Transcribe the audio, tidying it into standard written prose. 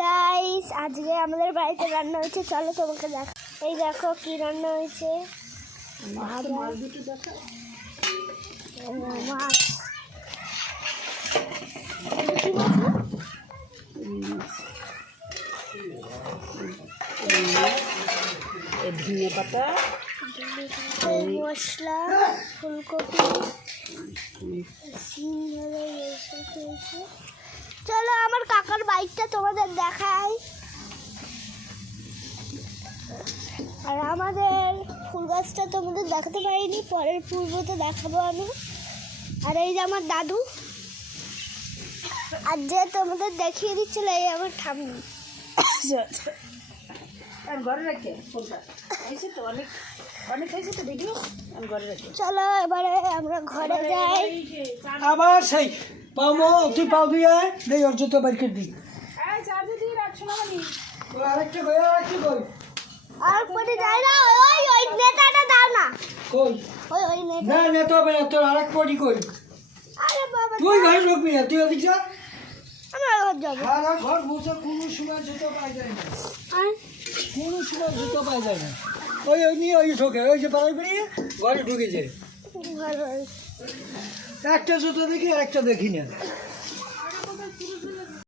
Guys, আজকে আমাদের বাড়িতে রান্না হয়েছে। চলো তোমাকে দেখ। এই দেখো কি রান্না হয়েছে। মাছ ধনিয়া পাতা, মশলা, ফুলকপি, চলো আমার কাকার বাইকটা তোমাদের দেখাই। আর আমাদের ফুল গাছটা তোমাদের দেখাতে পারিনি, পরের পূর্বতে দেখাবো আমি। আর এই যে আমার দাদু, আর যে তোমাদের দেখিয়ে দিচ্ছিল এই আমার ঠাম্মি। ঘরে রাখে ফোনটা এসে তো অনেক অনেক হয়েছে তো ভিডিও, আমি ঘরে রাখি। চলো এবারে আমরা ঘরে যাই। আবার সেই পাও তুই পাও দিয়ে নেই ওর জুতো বাইর করে দিই। আরেকটা কই আর পরে যাই না, ওই ওই নেতাটা দাও না। কই ওই ওই নেতা। না না তো হবে না, তোর আরেক পটি কই। আরে বাবা, তুই ঘরে ঢুকবি না, তুই ওদিক যা। আমরা ঘর যাবো। সারা ঘর মুছে কোনো সময় জুতো পাওয়া যায় না, আর কোনো সময় জুতো পাওয়া যায় না। ওই ওই নিয়ে ওই ঢোকে, ওই যে পাড়াই বেরিয়ে ঘরে ঢুকে যায়। ঘর একটা জুতো দেখি একটা দেখি না।